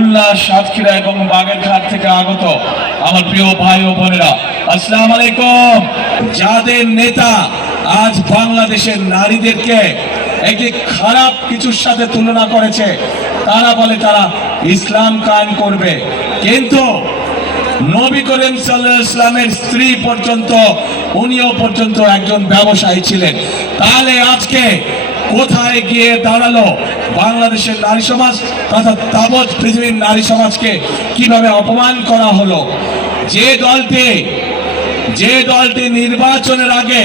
খুলনা, সাতক্ষীরা এবং বাগেরঘাট থেকে আগত আমার প্রিয় ভাই ও বোনেরা। আসসালামু আলাইকুম। যাদের নেতা আজ বাংলাদেশের নারীদেরকে একটি খারাপ কিছুর সাথে তুলনা করেছে, তারা বলে তারা ইসলাম কায়েম করবে। কিন্তু নবী করিম ইসলামের স্ত্রী পর্যন্ত, উনিও পর্যন্ত একজন ব্যবসায়ী ছিলেন। তাহলে আজকে কোথায় গিয়ে দাঁড়াল? বাংলাদেশের নারী সমাজ তথা তাবৎ পৃথিবীর নারী সমাজকে কীভাবে অপমান করা হলো? যে দলটি যে দলটি নির্বাচনের আগে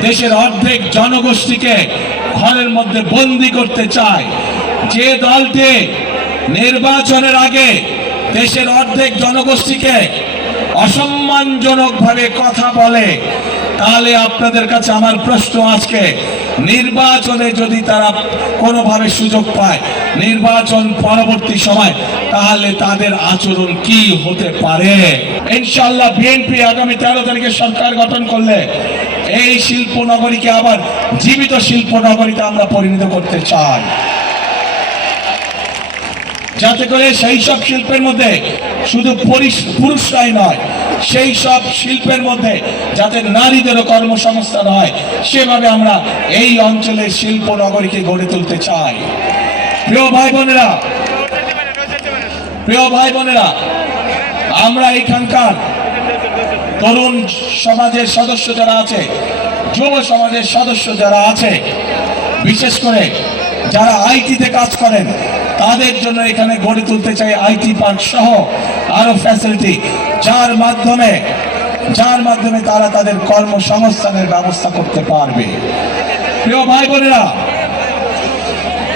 দেশের অর্ধেক জনগোষ্ঠীকে ঘরের মধ্যে বন্দি করতে চায়, যে দলটি নির্বাচনের আগে দেশের অর্ধেক জনগোষ্ঠীকে অসম্মানজনকভাবে কথা বলে তাহলে আপনাদের কাছে আমার প্রশ্ন আজকে, নির্বাচনে যদি তারা কোনোভাবে সুযোগ পায়, নির্বাচন পরবর্তী সময়, তাহলে তাদের আচরণ কি হতে পারে? ইনশাল্লাহ বিএনপি আগামী তেরো তারিখে সরকার গঠন করলে, এই শিল্প নগরীকে আবার জীবিত শিল্প নগরীতে আমরা পরিণত করতে চাই। যাতে করে সেই সব শিল্পের মধ্যে শুধু পুরুষরাই নয়, সেই সব শিল্পের মধ্যে যাতে নারীদেরও কর্মসংস্থান হয়, সেভাবে আমরা এই অঞ্চলের শিল্প নগরীকে গড়ে তুলতে চাই। প্রিয় ভাই বোনেরা, প্রিয় ভাই বোনেরা, আমরা এখানকার তরুণ সমাজের সদস্য যারা আছে, যুব সমাজের সদস্য যারা আছে, বিশেষ করে যারা আইটিতে কাজ করেন তাদের জন্য এখানে গড়ে তুলতে চাই আইটি পার্ক সহ আরও ফ্যাসিলিটি যার মাধ্যমে যার মাধ্যমে তারা তাদের কর্মসংস্থানের ব্যবস্থা করতে পারবে। প্রিয় ভাই বোনেরা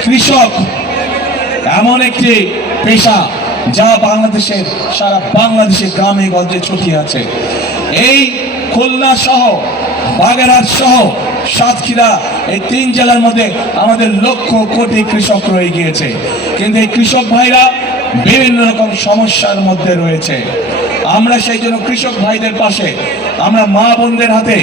কৃষক এমন একটি পেশা যা বাংলাদেশের, সারা বাংলাদেশের গ্রামে গঞ্জে ছড়িয়ে আছে। এই খুলনা সহ, বাগেরহাট সহ সাতক্ষীরা এই তিন জেলার মধ্যে আমাদের লক্ষ কোটি কৃষক রয়ে গিয়েছে। কিন্তু এই কৃষক ভাইরা বিভিন্ন রকম সমস্যার মধ্যে রয়েছে। আমরা সেই জন্য কৃষক ভাইদের পাশে আমরা মা বোনদের হাতে,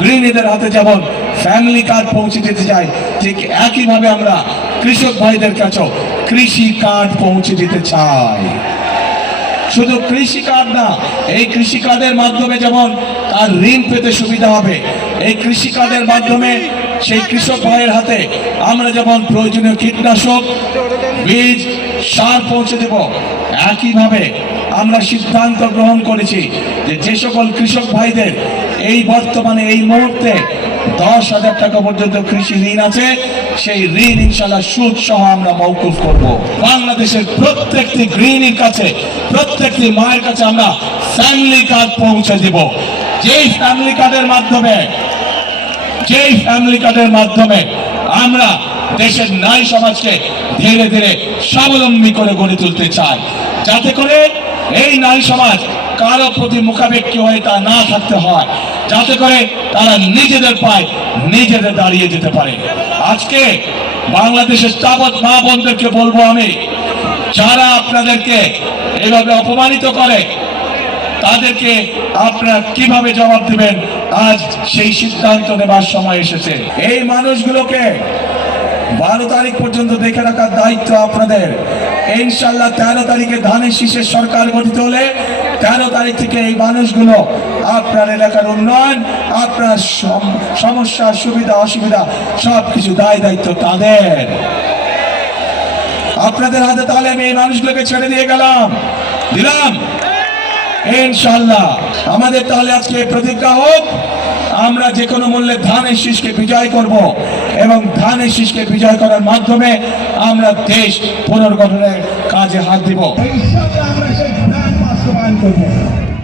গৃহিণীদের হাতে যেমন ফ্যামিলি কার্ড পৌঁছে দিতে চাই, ঠিক একইভাবে আমরা কৃষক ভাইদের কাছেও কৃষি কার্ড পৌঁছে দিতে চাই। শুধু কৃষি কার্ড না, এই কৃষি কার্ডের মাধ্যমে যেমন তার ঋণ পেতে সুবিধা হবে, এই কৃষি কার্ডের মাধ্যমে সেই কৃষক ভাইয়ের হাতে আমরা যেমন প্রয়োজনীয় কীটনাশক, বীজ, সার পৌঁছে দেব, একইভাবে আমরা সিদ্ধান্ত গ্রহণ করেছি যে যে সকল কৃষক ভাইদের এই বর্তমানে এই মুহূর্তে দশ হাজার টাকা পর্যন্ত কৃষি ঋণ আছে। সেই ঋণ ইনশাল্লাহ সুদ সহ আমরা মৌকুফ করব। বাংলাদেশের প্রত্যেকটি গৃহিণীর কাছে, প্রত্যেকটি মায়ের কাছে আমরা ফ্যামিলি কার্ড পৌঁছে দেব। যেই ফ্যামিলি কার্ডের মাধ্যমে, যেই ফ্যামিলি কার্ডের মাধ্যমে আমরা দেশের নারী সমাজকে ধীরে ধীরে স্বাবলম্বী করে গড়ে তুলতে চাই। যাতে করে এই নারী সমাজ কারও প্রতি মুখাপেক্ষী হয়ে তা না থাকতে হয়। যাতে করে তারা নিজেদের পায় নিজেদের দাঁড়িয়ে যেতে পারে। আজকে বাংলাদেশের তাবৎ মা বোনদেরকে বলব আমি, যারা আপনাদেরকে এভাবে অপমানিত করে, তাদেরকে আপনারা কীভাবে জবাব দিবেন? আজ সেই সিদ্ধান্ত নেবার সময় এসেছে। এই মানুষগুলোকে বারো তারিখ পর্যন্ত দেখে রাখার দায়িত্ব আপনাদের। ইনশাল্লাহ তেরো তারিখে ধানের শীষের সরকার গঠিত হলে তেরো তারিখ থেকে এই মানুষগুলো আপনার এলাকার উন্নয়ন, আপনার সম- সমস্যা, সুবিধা, অসুবিধা সব কিছু দায় দায়িত্ব তাদের। আপনাদের হাতে তাহলে আমি এই মানুষগুলোকে ছেড়ে দিয়ে গেলাম। দিলাম। ইনশাল্লাহ আমাদের তাহলে আজকে প্রতিজ্ঞা হোক, আমরা যে কোনো মূল্যে ধানের শীষকে বিজয় করব এবং ধানের শীষকে বিজয় করার মাধ্যমে আমরা দেশ পুনর্গঠনের কাজে হাত দিব। Antonio.